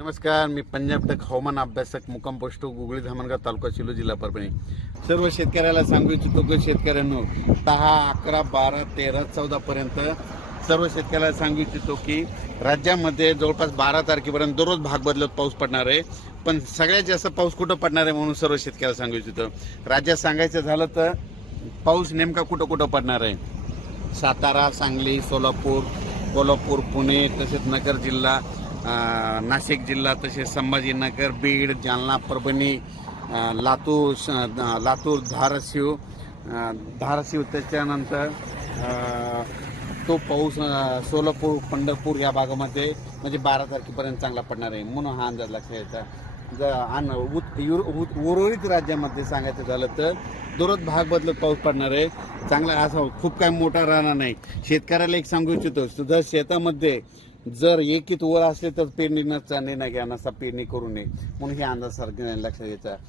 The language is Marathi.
नमस्कार, मी पंजाब टक हवामान अभ्यासक मुक्काम पोस्ट गुगळी धामणगाव तालुका शिलो जिल्हा परभणी. सर्व शेतकऱ्याला सांगू इच्छितो की शेतकऱ्यांनो 10, 11, 12, 13, 14 पर्यंत सर्व शेतकऱ्याला सांगू इच्छितो की राज्यामध्ये जवळपास 12 तारखेपर्यंत दररोज भाग बदलत पाऊस पडणार आहे. पण सगळ्यात जास्त पाऊस कुठं पडणार आहे म्हणून सर्व शेतकऱ्याला सांगू इच्छितो. राज्यात सांगायचं झालं तर पाऊस नेमका कुठं कुठं पडणार आहे. सातारा, सांगली, सोलापूर, कोल्हापूर, पुणे, तसेच नगर जिल्हा, नाशिक जिल्हा, तसेच संभाजीनगर, बीड, जालना, परभणी, लातूर, धाराशिव त्याच्यानंतर तो पाऊस सोलापूर, पंढरपूर या भागामध्ये म्हणजे 12 तारखेपर्यंत चांगला पडणार आहे म्हणून हा अंदाज लक्षात घ्यायचा. उर्वरित राज्यामध्ये सांगायचं झालं तर दररोज भाग बदलत पाऊस पडणार आहे. चांगला असा खूप काय मोठा राहणार नाही. शेतकऱ्याला एक सांगू इच्छितो, जर शेतामध्ये जर एकीत वर असले तर पेरणीचा निर्णय घ्या, नसा पेरणी करू नये म्हणून हे अंदाज लक्षात घ्यायचा.